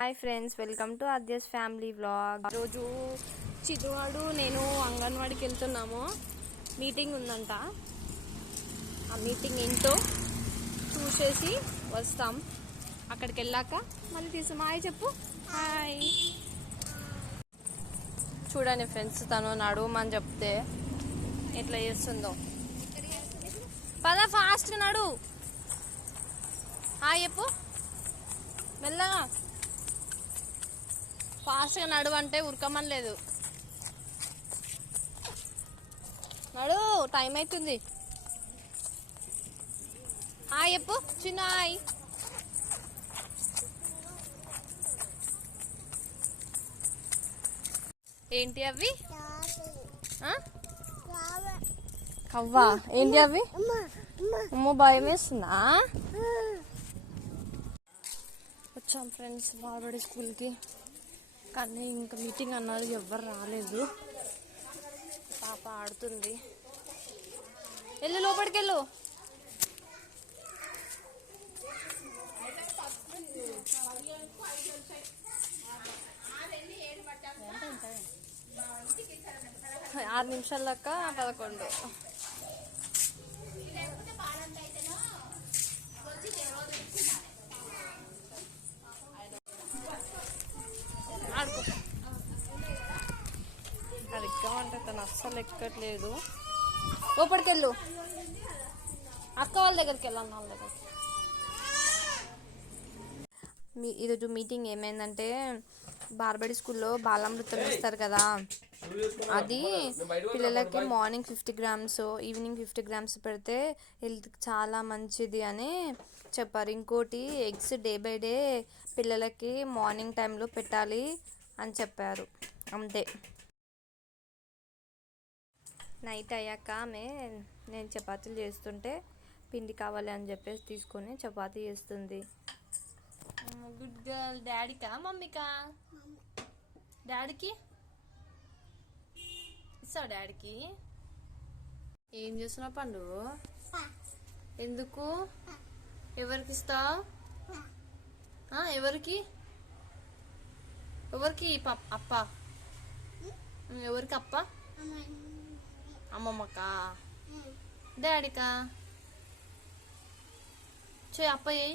Hi friends, welcome to Aadya's family vlog. రోజు చిన్నవాడు నేను అంగన్వాడికి వెళ్తున్నాము. మీటింగ్ ఉందంట. ఆ మీటింగ్ ఏంటో చూసేసి వస్తాం. అక్కడికి వెళ్ళాక మళ్ళీ తీసాం. హాయ్ చెప్పు. హాయ్. చూడండి ఫ్రెండ్స్, తను నడుమని చెప్తే ఎట్లా చేస్తుందో. పద ఫాస్ట్గా నడు. హాయ్ చెప్పు మెల్లగా. ఫాస్ట్గా నడు అంటే ఉరకమని లేదు. నడు, టైం అవుతుంది. హాయ్ చెప్పు చిన్న. హాయ్. ఏంటి అవి? కవ్వా? ఏంటి అవి? అమ్మో, భయం వేస్తుందా? వచ్చాం ఫ్రెండ్స్ బాలబడి స్కూల్కి. కానీ ఇంకా మీటింగ్ అన్నారు, ఎవ్వరు రాలేదు. పాప ఆడుతుంది. వెళ్ళు, లోపలికి వెళ్ళు. ఆరు నిమిషాల దాకా 11. ఆడుకో. అది ఎక్కమంటే తను అస్సలు ఎక్కట్లేదు. లోపలికి వెళ్ళు. అక్క వాళ్ళ దగ్గరికి వెళ్ళాను, వాళ్ళ దగ్గర. ఈరోజు మీటింగ్ ఏమైందంటే, బాలబడి స్కూల్లో బాలామృతం ఇస్తారు కదా, అది పిల్లలకి మార్నింగ్ 50 grams, ఈవినింగ్ 50 grams పెడితే హెల్త్కి చాలా మంచిది అని చెప్పారు. ఇంకోటి, ఎగ్స్ డే బై డే పిల్లలకి మార్నింగ్ టైంలో పెట్టాలి అని చెప్పారు. అంతే. నైట్ అయ్యాక నేను చపాతీలు చేస్తుంటే పిండి కావాలి అని చెప్పేసి తీసుకొని చపాతీ చేస్తుంది. Good girl. డాడీకా మమ్మీకా? డాడీకి ఇస్తావు? డాడీకి ఏం చేస్తున్నావు పండు? ఎందుకు? ఎవరికి ఇస్తావు? ఎవరికి? ఎవరికి అప్ప? ఎవరికి అప్ప? అమ్మమ్మకా? డాడీకా? అప్ప చేయి.